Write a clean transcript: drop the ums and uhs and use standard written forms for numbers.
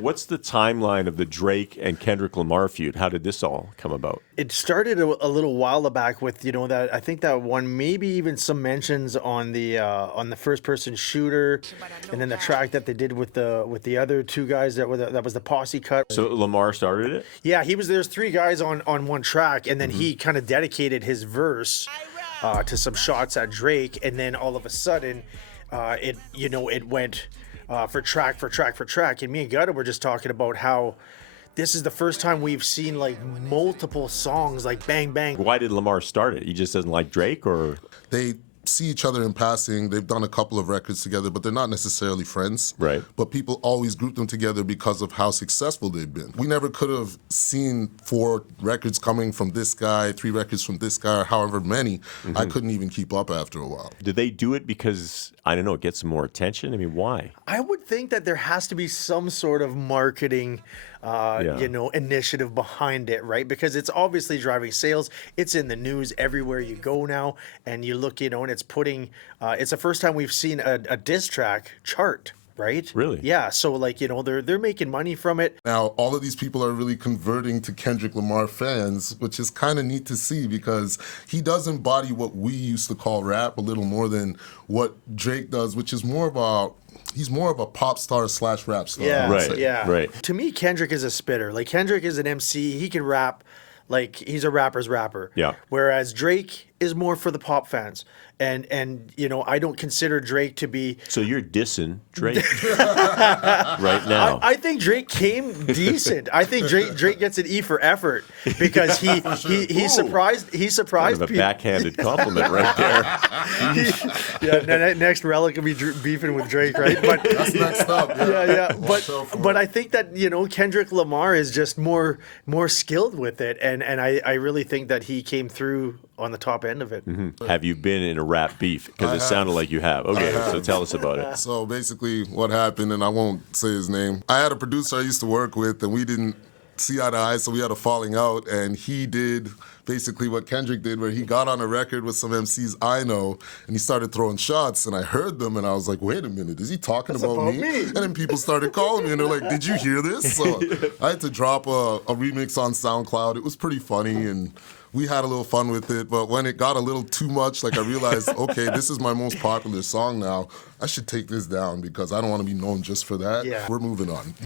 What's the timeline of the Drake and Kendrick Lamar feud? How did this all come about? It started a little while back with, that I think that one, maybe even some mentions on the first person shooter, and then the track that they did with the other two guys that was the posse cut. So Lamar started it? Yeah, there's three guys on one track, and then he kind of dedicated his verse to some shots at Drake, and then all of a sudden it went for track, and me and Gutta were just talking about how this is the first time we've seen like multiple songs like bang bang. Why did Lamar start it? He just doesn't like Drake, or they see each other in passing. They've done a couple of records together, but they're not necessarily friends. Right. But people always group them together because of how successful they've been. We never could have seen 4 records coming from this guy, 3 records from this guy, or however many. I couldn't even keep up after a while. did they do it because, I don't know, it gets more attention? I mean, why? I would think that there has to be some sort of marketing initiative behind it, right? Because it's obviously driving sales. It's in the news everywhere you go now, and you look, and it's putting. It's the first time we've seen a diss track chart, right? Really? Yeah. So they're making money from it. Now, all of these people are really converting to Kendrick Lamar fans, which is kind of neat to see because he does embody what we used to call rap a little more than what Drake does, which is he's more of a pop star / rap star. Yeah, Right, yeah. right. To me, Kendrick is a spitter. Like, Kendrick is an MC. He can rap. Like, he's a rapper's rapper. Yeah. Whereas Drake is more for the pop fans. And I don't consider Drake to be... So you're dissing Drake right now. I think Drake came decent. I think Drake gets an E for effort because he surprised Kind of a people. backhanded compliment right there. Next Rellik will be beefing with Drake, right? But That's next up. yeah. Watch out for But it. I think that Kendrick Lamar is just more skilled with it, and I really think that he came through on the top end of it. Have you been in a rap beef? Because it sounded like you have. Okay, so tell us about it. So basically what happened, and I won't say his name, I had a producer I used to work with, and we didn't see eye to eye, so we had a falling out, and he did basically what Kendrick did, where he got on a record with some MCs I know, and he started throwing shots, and I heard them, and I was like, wait a minute, is he talking about me? And then people started calling me, and they're like, did you hear this? So I had to drop a remix on SoundCloud. It was pretty funny, and we had a little fun with it, but when it got a little too much, I realized, okay, this is my most popular song now. I should take this down because I don't want to be known just for that. Yeah. We're moving on.